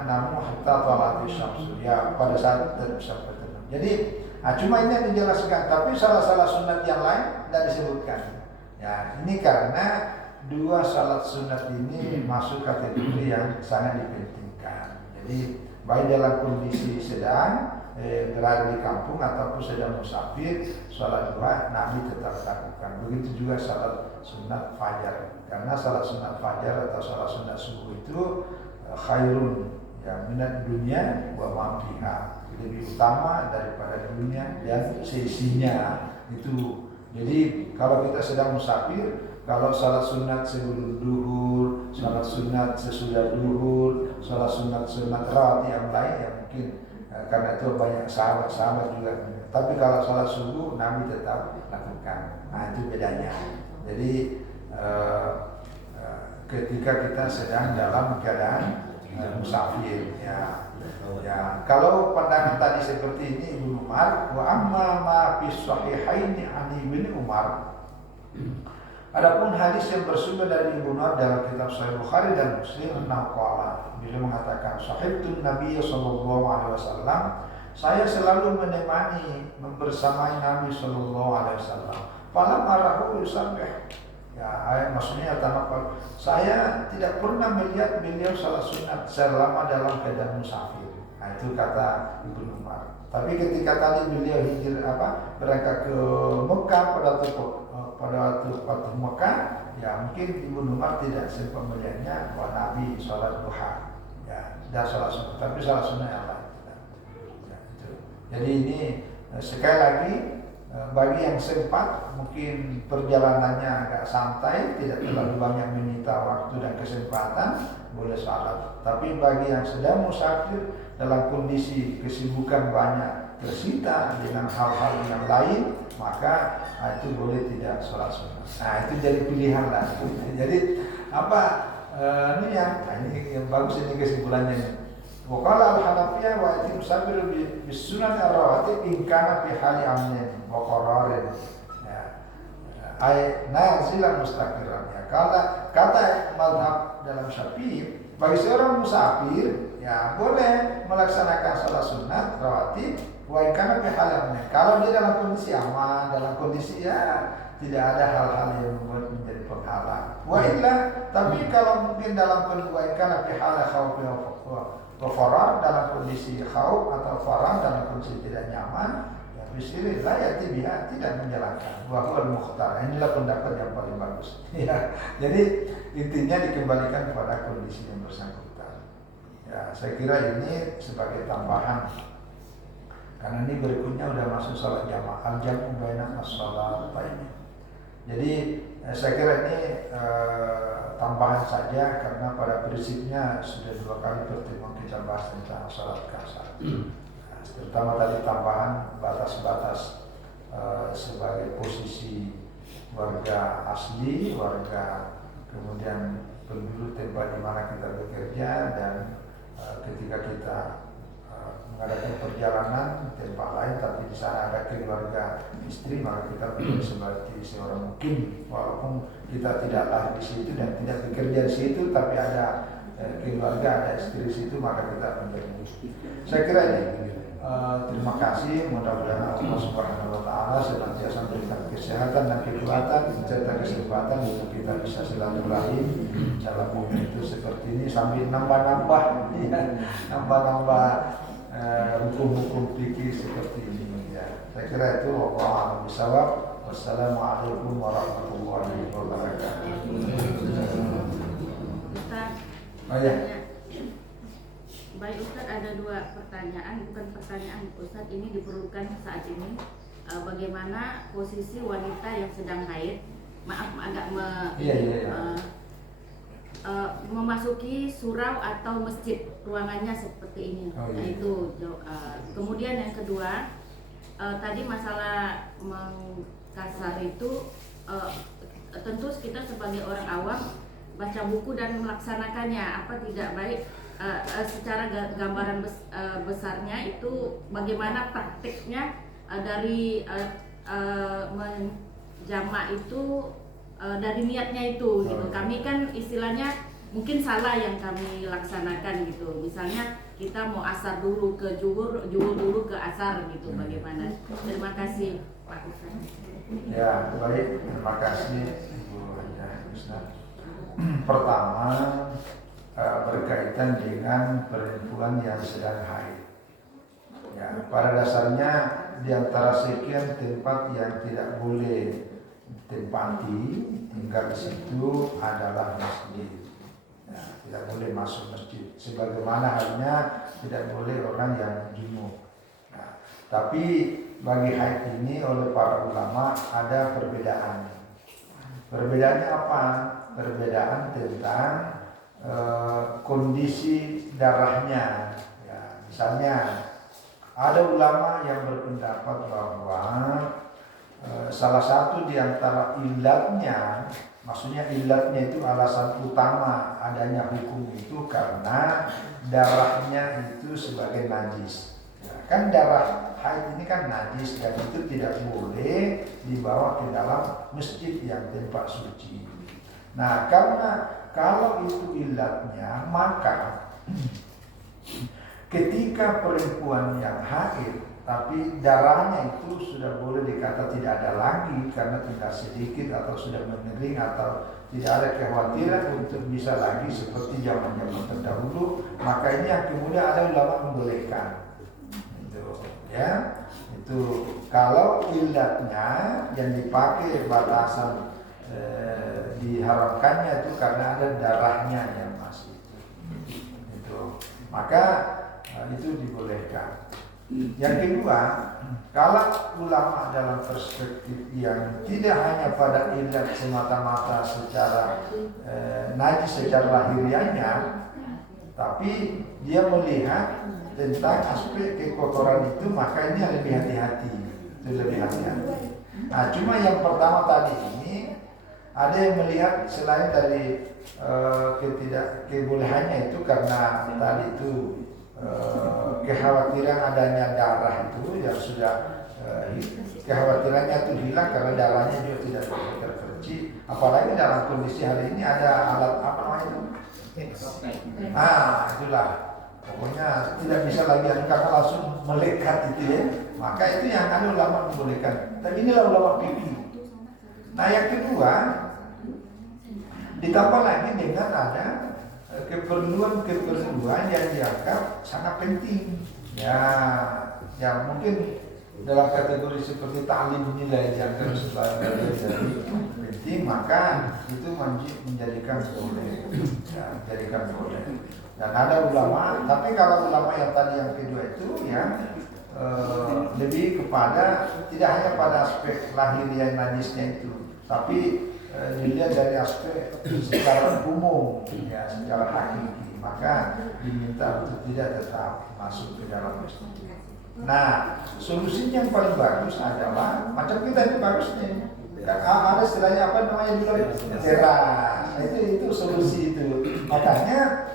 namu hatta talati syamsu. Ya, pada saat itu sampai terbenam. Jadi, cuma ini yang dijelaskan. Tapi salah-salah sunat yang lain tidak disebutkan. Ya, ini karena 2 salat sunat ini masuk kategori yang sangat dipentingkan. Jadi baik dalam kondisi sedang berada di kampung ataupun sedang musafir, salat duha Nabi tetap lakukan. Begitu juga salat sunat fajar. Karena salat sunat fajar atau salat sunat subuh itu khairun ya minat dunia wa ma fiha, lebih utama daripada dunia dan seisinya itu. Jadi kalau kita sedang musafir, kalau salat sunat sebelum duhur, salat sunat sesudah duhur, sholat sunat rawatib yang lain ya mungkin karena itu banyak sahabat juga. Tapi kalau sholat subuh Nabi tetap lakukan. Nah itu bedanya. Jadi ketika kita sedang dalam keadaan musafir ya kalau pandangan tadi seperti ini Ibnu Umar wa amma ma fi sahihaini an Ibnu Umar. Adapun hadis yang bersumber dari Ibnu Umar dalam kitab Sahih Bukhari dan Muslim qala beliau mengatakan sahibtun Nabi sallallahu alaihi wasallam, saya selalu menemani membersamai Nabi sallallahu alaihi wasallam. Falam arahu yusabbih. Ya, maksudnya tanpa saya tidak pernah melihat beliau salat sunat selama dalam keadaan musafir. Nah, itu kata Ibnu Umar. Tapi ketika tadi beliau berangkat ke Mekah pada waktu Mekah, ya mungkin Ibnu Umar tidak sempat melihatnya bahwa Nabi sholat duha, ya, dan sholat sunat. Tapi sholat sunat yang lain. Ya, itu. Jadi ini sekali lagi bagi yang sempat mungkin perjalanannya agak santai, tidak terlalu banyak menyita waktu dan kesempatan, boleh sholat. Tapi bagi yang sedang musafir dalam kondisi kesibukan banyak tersita dengan hal-hal yang lain, maka itu boleh tidak sholat sunat. Nah itu jadi pilihan lah. Jadi ini yang bagus ini kesimpulannya. Waqala al-Hanafiyah wa yatim musafir bis-sunan ar-rawatib in kana fi hali amnin wa qararin. Ya. Ay nazilan mustaqiran. Ya. Kata mazhab dalam Syafi'i, bagi seorang musafir ya boleh melaksanakan salat sunat rawatib wa in kana fi hali amnin. Kalau dia dalam kondisi aman, dalam kondisi ya tidak ada hal-hal yang membuat menjadi penghalang. Wa illa, tapi kalau mungkin dalam kondisi wa in kana fi hali khawfi farar, dalam kondisi khauf atau farah dalam kondisi tidak nyaman, ya bisiri layati biha, tidak menjalankan. Wa huwal mukhtar. Inilah pendapat yang paling bagus. Ya. Jadi intinya dikembalikan kepada kondisi yang bersangkutan. Ya, saya kira ini sebagai tambahan. Karena ini berikutnya udah masuk salat jamaah, al-jam'u baina as-salataini. Jadi saya kira ini tambahan saja karena pada prinsipnya sudah 2 kali pertemuan kita bahas tentang salat kasar. Nah, terutama tadi tambahan batas-batas sebagai posisi warga asli, warga kemudian penduduk tempat di mana kita bekerja, dan ketika kita mengadakan perjalanan tempat lain tapi di sana ada keluarga istri, maka kita menjadi seperti seorang mukim walaupun kita tidak lahir di situ dan tidak bekerja di situ, tapi ada keluarga, ada istri di situ, maka kita menjadi mukim. Saya kira ini terima kasih, mudah-mudahan Allah Subhanahu wa taala senantiasa memberikan kesehatan dan kekuatan serta kesempatan untuk kita bisa silaturahim dalam momen itu seperti ini sambil nambah-nambah hukum-hukum fikih seperti ini ya. Saya kira itu wallahu a'lam bishawab. Wassalamualaikum warahmatullahi wabarakatuh. Ustaz, baik Ustaz, ada 2 pertanyaan, bukan pertanyaan Ustaz, ini diperlukan saat ini. Bagaimana posisi wanita yang sedang haid? Maaf agak memasuki surau atau masjid, ruangannya seperti ini. Nah, itu kemudian yang kedua, tadi masalah mengkasar itu tentu kita sebagai orang awam baca buku dan melaksanakannya, apa tidak baik secara gambaran besarnya itu bagaimana praktiknya dari menjamak itu dari niatnya itu gitu. Kami kan istilahnya mungkin salah yang kami laksanakan gitu. Misalnya kita mau asar dulu ke zuhur dulu ke asar gitu. Bagaimana? Terima kasih Pak Ustaz. Ya, baik. Terima kasih Ibu Hajah Husna. Pertama berkaitan dengan perempuan yang sedang haid. Ya, pada dasarnya di antara sekian tempat yang tidak boleh tempati tinggal di situ adalah masjid. Ya, tidak boleh masuk masjid. Sebagaimana halnya tidak boleh orang yang junub. Nah, tapi bagi haid ini oleh para ulama ada perbedaan. Perbedaannya apa? Perbedaan tentang kondisi darahnya. Ya, misalnya ada ulama yang berpendapat bahwa salah satu di antara ilatnya, maksudnya ilatnya itu alasan utama adanya hukum itu karena darahnya itu sebagai najis. Ya, kan darah haid ini kan najis dan itu tidak boleh dibawa ke dalam masjid yang tempat suci. Nah, karena kalau itu ilatnya, maka ketika perempuan yang haid tapi darahnya itu sudah boleh dikata tidak ada lagi karena tinggal sedikit atau sudah mengering atau tidak ada kekhawatiran untuk bisa lagi seperti zaman-zaman terdahulu, maka ini yang kemudian ada ulama membolehkan. Itu ya. Itu kalau ilatnya yang dipakai batasan diharamkannya itu karena ada darahnya yang masih itu, maka itu dibolehkan. Yang kedua, kalau ulama dalam perspektif yang tidak hanya pada ilat semata-mata secara najis secara lahiriahnya, tapi dia melihat tentang aspek kekotoran itu, maka ini lebih hati-hati. Itu lebih hati-hati. Nah, cuma yang pertama tadi ini ada yang melihat selain dari kebolehannya itu karena tadi itu kekhawatiran adanya darah itu yang sudah kekhawatirannya itu hilang karena darahnya juga tidak terpercik, apalagi dalam kondisi hari ini ada alat apa namanya itu? Itulah pokoknya tidak bisa lagi karena langsung melekat itu ya, maka itu yang ada ulama membolehkan. Tapi inilah ulama fikih. Nah, yang kedua ditambah lagi dengan ada keperluan yang dianggap sangat penting. Ya, yang mungkin dalam kategori seperti ta'lim inilah yang dianggap sebagai penting, maka itu menjadikan boleh. Ya, menjadikan boleh. Dan ada ulama, tapi kalau ulama yang tadi yang kedua itu ya lebih kepada tidak hanya pada aspek lahiriah najisnya itu, tapi dilihat dari aspek secara umum, ya, secara hakiki, maka diminta untuk tidak tetap masuk ke dalam masjid. Nah, solusinya yang paling bagus adalah macam kita itu bagusnya. Ada istilahnya apa namanya dulu, teras. Itu solusi itu. Makanya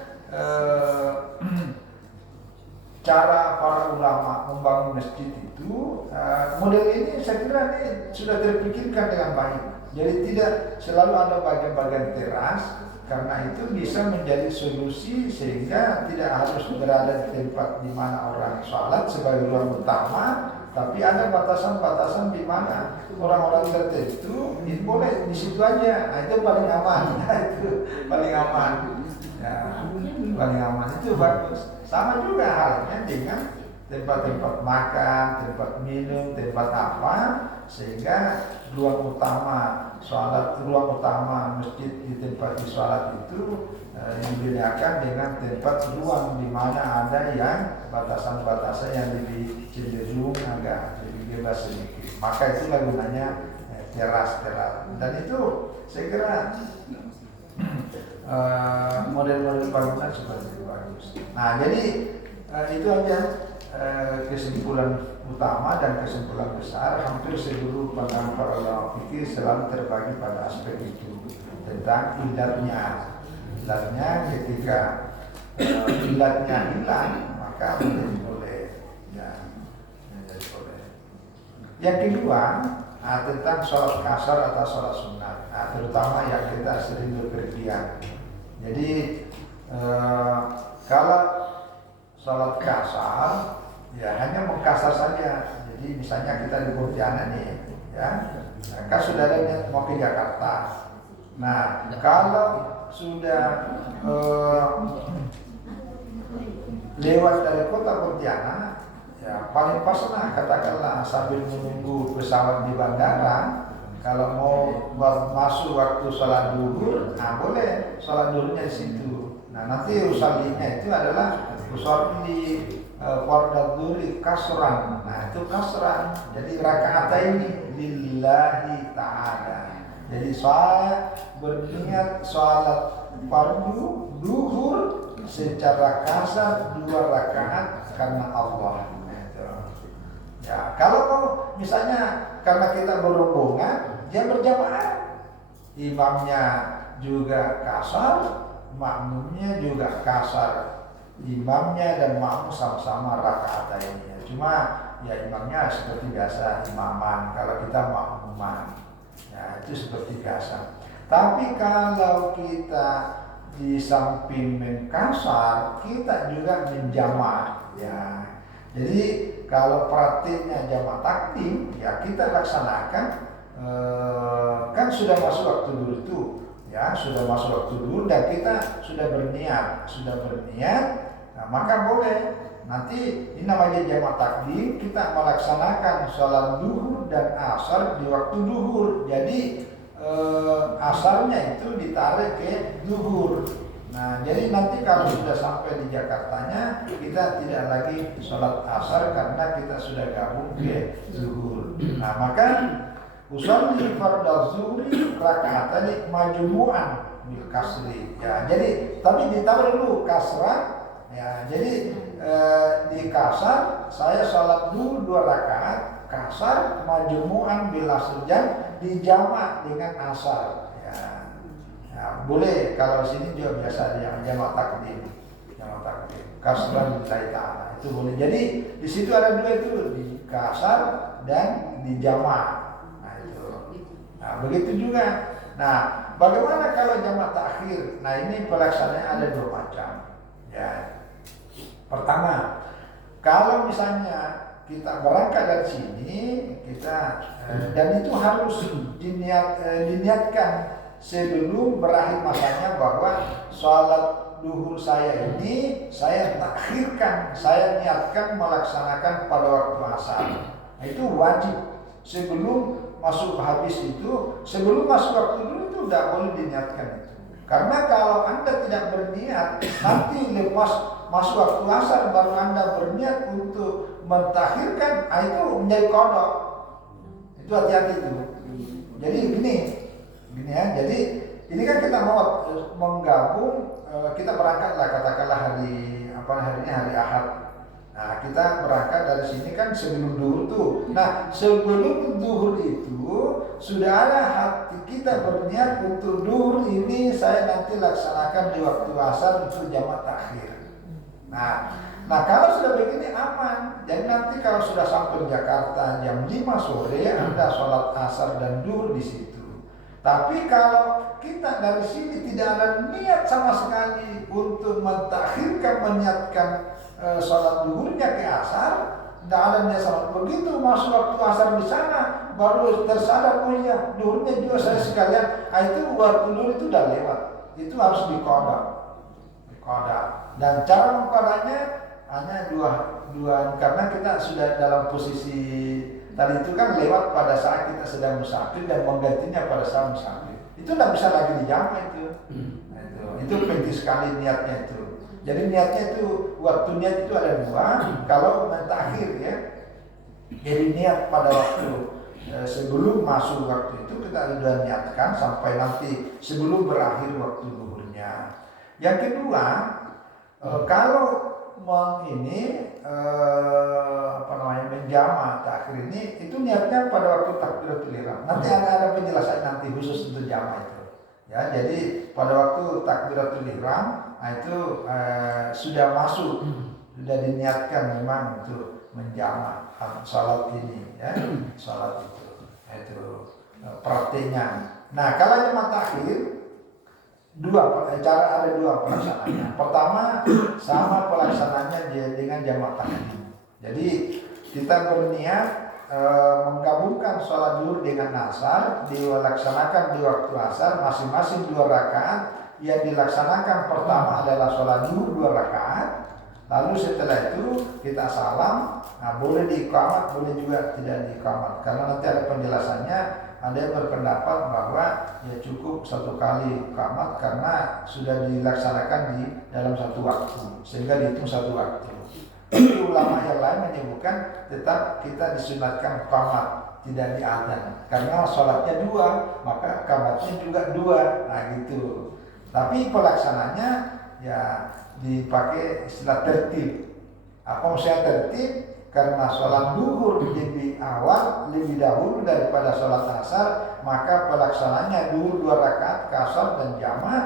cara para ulama membangun masjid itu model ini saya kira ini sudah terpikirkan dengan baik. Jadi tidak selalu ada bagian-bagian teras, karena itu bisa menjadi solusi sehingga tidak harus berada di tempat di mana orang sholat sebagai ruang utama, tapi ada batasan-batasan di mana orang-orang tertentu ini boleh di situ aja. Nah, itu paling aman. Itu paling aman. Ya, paling aman itu bagus. Sama juga halnya dengan tempat-tempat makan, tempat minum, tempat apa, sehingga ruang utama sholat, ruang utama masjid di tempat di sholat itu dibedakan dengan tempat ruang di mana ada yang batasan-batasan yang lebih cenderung agak lebih bebas sedikit. Maka itulah gunanya teras-teras. Dan itu saya kira model-model bangunan seperti itu bagus. Nah, jadi itu aja kesimpulan utama dan kesimpulan besar. Hampir seluruh pandangan para ulama fikih selalu terbagi pada aspek itu tentang ilatnya. Ilatnya ketika ilatnya hilang, maka menjadi boleh. Ya, menjadi boleh. Yang kedua, tentang sholat kasar atau sholat sunat, terutama yang kita sering bepergian. Jadi kalau sholat kasar, ya hanya mengkasar saja. Jadi misalnya kita di Pontianak nih, ya, kan saudaranya mau ke Jakarta. Nah, kalau sudah lewat dari kota Pontianak, ya paling pas lah katakanlah sambil menunggu pesawat di bandara. Kalau mau masuk waktu sholat duhur, boleh sholat duhurnya di situ. Nah, nanti usallinya itu adalah usolli fardhu dhuhri kasran. Nah, itu kasran. Jadi rakaat ini lillahi ta'ala. Jadi saya berniat sholat fardu duhur secara kasar 2 rakaat karena Allah. Gitu. Ya, kalau misalnya karena kita berombongan, dia berjamaah, imamnya juga kasar, makmumnya juga kasar. Imamnya dan makmum sama-sama rakaat ini. Cuma ya imamnya seperti biasa imaman, kalau kita makmuman. Ya, itu seperti biasa. Tapi kalau kita di samping mengkasar, kita juga menjamaah. Ya, jadi kalau praktiknya jamaah takdim, ya kita laksanakan. Kan sudah masuk waktu dulu itu, ya sudah masuk waktu dulu dan kita sudah berniat, nah, maka boleh. Nanti ini namanya jamaah takdim, kita melaksanakan sholat duhur dan asar di waktu duhur. Jadi asarnya itu ditarik ke duhur. Nah, jadi nanti kalau sudah sampai di Jakartanya, kita tidak lagi sholat asar karena kita sudah gabung ke duhur. Nah, maka usolli fardhu zuhri raka'atan majmu'an bil kasri. Ya, jadi tapi ditaruh dulu kasrah. Ya, jadi di kasar saya sholat dulu 2 rakaat kasar majmu'an bil asr dijamak dengan asar. Ya, boleh kalau sini juga biasa yang jamak takdim kasran lillahi ta'ala itu boleh. Jadi di situ ada 2 itu, di kasar dan di jamak. Nah itu. Nah begitu juga. Nah bagaimana kalau jamak takhir? Nah ini pelaksanaannya ada 2 macam. Ya. Pertama, kalau misalnya kita berangkat dari sini, kita dan itu harus diniatkan sebelum berakhir masanya bahwa sholat duhur saya ini saya takhirkan, saya niatkan melaksanakan pada waktu asar. Nah, itu wajib sebelum masuk habis itu, sebelum masuk waktu dulu itu tidak boleh diniatkan itu. Karena kalau Anda tidak berniat, nanti lepas masuk waktu asar baru Anda berniat untuk mentakhirkan, itu menjadi kodok. Itu hati-hati itu. Jadi gini ya. Jadi ini kan kita mau menggabung, kita berangkat lah katakanlah hari ini hari Ahad. Nah kita berangkat dari sini kan sebelum duhur tuh. Nah sebelum duhur itu sudah ada hati kita berniat untuk duhur ini saya nanti laksanakan di waktu asar untuk jamak takhir. Nah kalau sudah begini aman. Jadi nanti kalau sudah sampai Jakarta jam 5 sore Anda sholat asar dan duhur di situ. Tapi kalau kita dari sini tidak ada niat sama sekali untuk mentakhirkan, meniatkan sholat duhurnya ke asar, tidak ada niat sama. Begitu masuk waktu asar di sana, baru tersadar, oh iya duhurnya juga saya sekalian. Itu waktu duhur itu sudah lewat. Itu harus dikodok. Dan cara mengkodoknya hanya dua, karena kita sudah dalam posisi tadi itu kan lewat pada saat kita sedang musafir dan menggantinya pada saat musafir. Itu tidak bisa lagi dijamak itu. Nah, itu penting sekali niatnya itu. Jadi niatnya itu, waktu niat itu ada 2. Kalau mentakhir ya, jadi niat pada waktu sebelum masuk waktu itu kita sudah niatkan sampai nanti sebelum berakhir waktu duhurnya. Yang kedua, kalau menjamak takhir ini itu niatnya pada waktu takbiratul ihram. Nanti ada penjelasan nanti khusus untuk jamak itu. Ya, jadi pada waktu takbiratul ihram itu sudah masuk, sudah diniatkan memang untuk menjamak salat ini, ya, salat itu prakteknya. Nah, kalau jamak takhir ada dua pelaksanaannya. Pertama sama pelaksanaannya dengan jamak takdim. Jadi kita berniat menggabungkan sholat duhur dengan asar, dilaksanakan di waktu asar masing-masing 2 rakaat. Yang dilaksanakan pertama adalah sholat duhur 2 rakaat. Lalu setelah itu kita salam. Nah boleh diiqamat, boleh juga tidak diiqamat. Karena nanti ada penjelasannya. Ada yang berpendapat bahwa ya cukup 1 kali iqamat karena sudah dilaksanakan di dalam 1 waktu sehingga dihitung 1 waktu. Tapi ulama yang lain menyebutkan tetap kita disunatkan iqamat, tidak diadzan karena sholatnya 2 maka iqamatnya juga 2. Nah gitu. Tapi pelaksananya ya dipakai istilah tertib. Apa maksudnya tertib? Karena sholat duhur lebih awal, lebih dahulu daripada sholat asar, maka pelaksananya duhur 2 rakaat, kasar dan jamaah.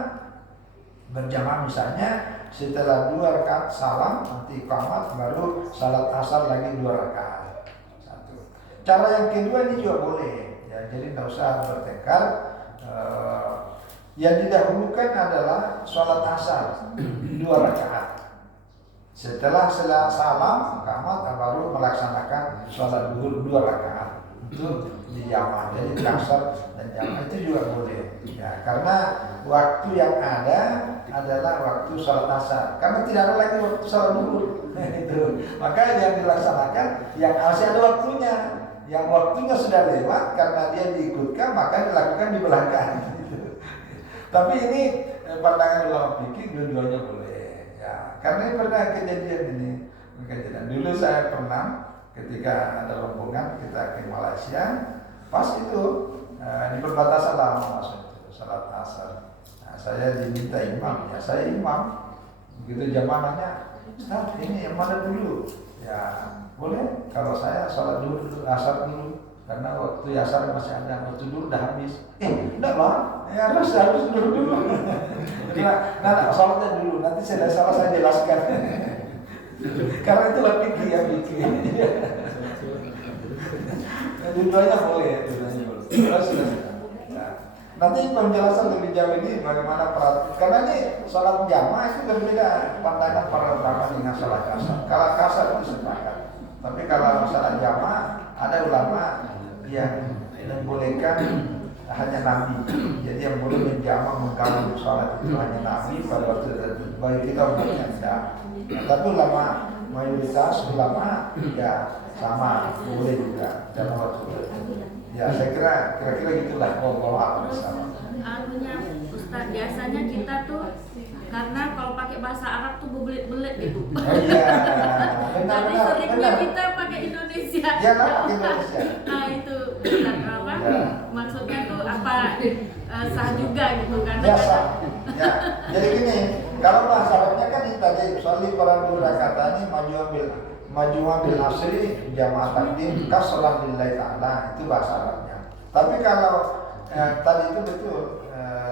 Berjamaah misalnya setelah 2 rakaat salam, nanti iqamat, baru sholat asar lagi 2 rakaat. Satu. Cara yang kedua ini juga boleh, ya, jadi tidak usah bertengkar. Yang didahulukan adalah sholat asar 2 rakaat. Setelah salam, iqamat, baru melaksanakan sholat duhur 2 rakaat itu dijamaah. Jadi kasar dan jamaah itu juga boleh. Ya, karena waktu yang ada adalah waktu sholat asar. Karena tidak ada lagi waktu sholat duhur. Itu. Maka yang dilaksanakan yang masih ada waktunya. Yang waktunya sudah lewat karena dia diikutkan, maka dilakukan di belakang. Tapi ini pandangan ulama fikih dua-duanya boleh. Karena ini pernah kejadian ini. Dulu saya pernah ketika ada rombongan kita ke Malaysia, pas itu di perbatasan lama maksudnya salat asar. Nah, saya diminta imam, ya saya imam. Begitu jamaahnya, Ustaz ini yang mana dulu? Ya boleh kalau saya sholat dulu asar dulu. Karena waktu asar masih ada, waktu dulu udah habis. Enggak lah, ya harus dulu. Nah, sholatnya dulu, nanti saya salah saya jelaskan. Karena itu lebih fikih yang bikin. Dua-duanya boleh, Terus, nanti penjelasan lebih jauh ini bagaimana karena ini sholat jamaah itu berbeda pandangan para ulama dengan sholat kasar. Kalau kasar itu sepakat, tapi kalau sholat jamaah ada ulama yang membolehkan hanya Nabi. Jadi yang boleh menjamak mengkawan sholat itu hanya Nabi pada waktu tertentu. Bagi kita umatnya tidak. Tapi ulama mayoritas ulama ya sama boleh juga dalam waktu tertentu. Ya saya kira-kira gitulah Allah bersama. Anunya Ustaz, biasanya kita tuh karena kalau pakai bahasa Arab tuh bebelit-belit gitu. Oh iya, Jadi seringnya kita pakai Indonesia. Ya lah, Indonesia. Nah itu Ustaz, apa? Ya. Maksudnya tuh apa sah juga gitu kan? Ya sah. Ya. Jadi gini, kalau bahasa Arabnya kan ini tadi sholli fardu rakatani maju ambil asri jamaah takdim kasrah lillahi ta'ala, itu bahasa Arabnya. Tapi kalau tadi itu betul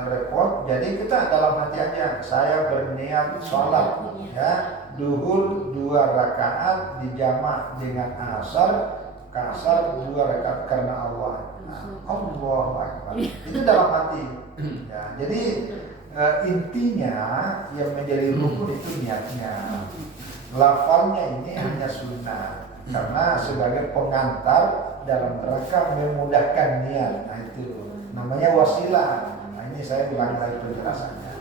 repot, jadi kita dalam hati aja saya berniat sholat ya duhur 2 rakaat dijamak dengan asar, kasar 2 rakaat karena Allah. Allahu Akbar. Itu dalam hati. Ya, jadi intinya yang menjadi rukun itu niatnya. Lafalnya ini hanya sunnah karena sebagai pengantar dalam rangka memudahkan niat. Nah itu namanya wasilah. Nah ini saya ulangi lagi penjelasannya.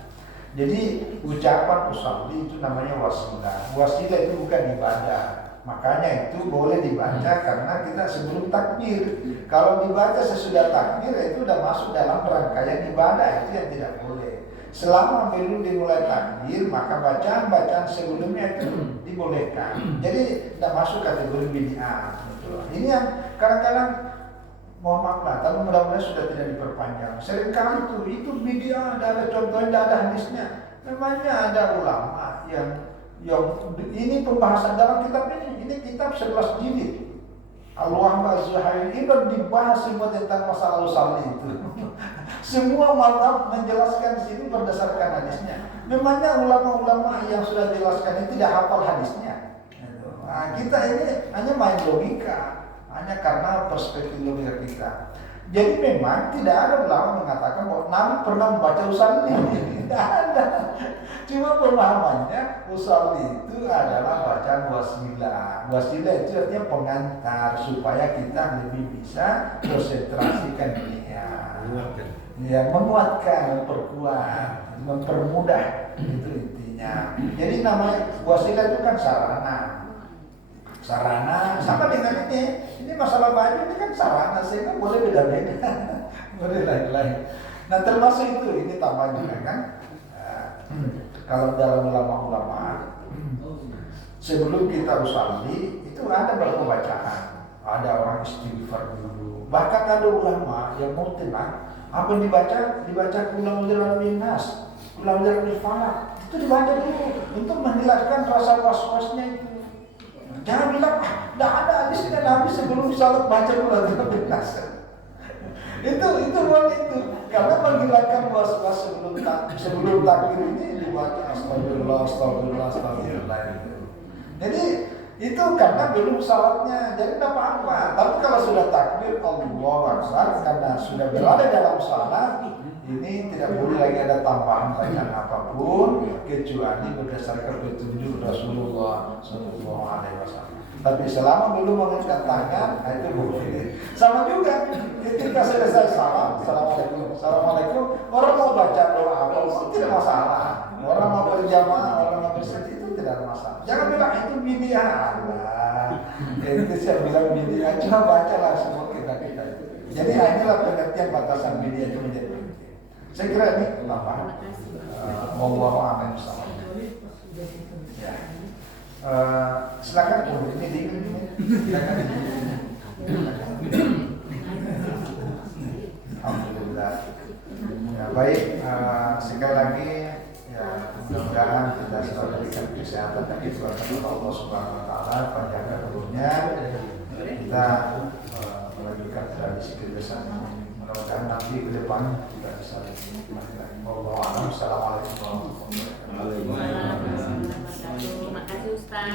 Jadi ucapan usalli itu namanya wasilah. Wasilah itu bukan ibadah. Makanya itu boleh dibaca karena kita sebelum takbir. Kalau dibaca sesudah takbir itu sudah masuk dalam rangkaian ibadah, itu yang tidak boleh. Selama belum dimulai takbir, maka bacaan-bacaan sebelumnya itu dibolehkan. Jadi tidak masuk kategori bid'ah. Ini yang kadang-kadang mohon maaf lah, tapi mudah-mudahan sudah tidak diperpanjang. Seringkali itu bid'ah, ada contohnya, tidak ada hadisnya. Memangnya ada ulama yang ini pembahasan dalam kitab ini kitab 11 jilid. Al-Wahab Az-Zuhair ini dibahas semua tentang masalah usalli itu. Semua mazhab menjelaskan di sini berdasarkan hadisnya. Memangnya ulama-ulama yang sudah jelaskan ini tidak hafal hadisnya. Nah, kita ini hanya main logika, hanya karena perspektif logika kita. Jadi memang tidak ada ulama mengatakan bahwa Nabi pernah membaca usalli. Tidak ada. Cuma pemahamannya usalli itu adalah bacaan wasilah. Wasilah itu artinya pengantar supaya kita lebih bisa konsentrasikan niat. Ya, menguatkan, memperkuat, mempermudah, itu intinya. Jadi namanya wasilah itu kan sarana sama dengan ini masalah baju ini kan sarana, sehingga boleh beda-beda, boleh lain-lain. Nah termasuk itu ini tambah juga kan. Kalau dalam ulama-ulama sebelum kita usalli itu ada beberapa bacaan, ada orang istighfar dulu, bahkan ada ulama yang mutlak apa yang dibaca ulang dari nas, ulang dari falak, Itu dibaca dulu untuk menghilangkan rasa was-wasnya itu. Jangan bilang, tidak ada hadis dan habis sebelum salat baca dulu Al-Fatihah Nas. Itu boleh itu. Karena menghilangkan was-was sebelum takbir ini dibaca astagfirullah, astagfirullah, astagfirullah itu. Jadi itu karena belum salatnya, jadi tidak apa-apa. Tapi kalau sudah takbir Allahu Akbar karena sudah berada dalam salat, ini tidak boleh lagi ada tambahan bacaan apapun kecuali berdasarkan petunjuk Rasulullah Sallallahu Alaihi Wasallam. Tapi selama belum mengangkat tangan, itu boleh. Sama juga ketika selesai salam, assalamualaikum, orang mau baca doa apa tidak masalah. Orang mau berjamaah, orang mau bersedih itu tidak ada masalah. Jangan bilang itu bid'ah. Itu saya bilang bid'ah, cuma bacalah semua kita itu. Jadi inilah pengertian batasan bid'ah itu menjadi penting. Saya kira ini apa? Wallahu a'lam bishawab. Ya. Silakan ini dingin. Silakan. Alhamdulillah. Ya, baik, sekali lagi ya mudah-mudahan kita selalu diberikan kesehatan dan kekuatan Allah Subhanahu Wa Taala, panjang umurnya. Kita melanjutkan tradisi kebiasaan ini. Mudah-mudahan nanti ke depan kita bisa lebih lagi. Wallahu a'lam. Assalamualaikum warahmatullahi wabarakatuh. Terima kasih Ustaz.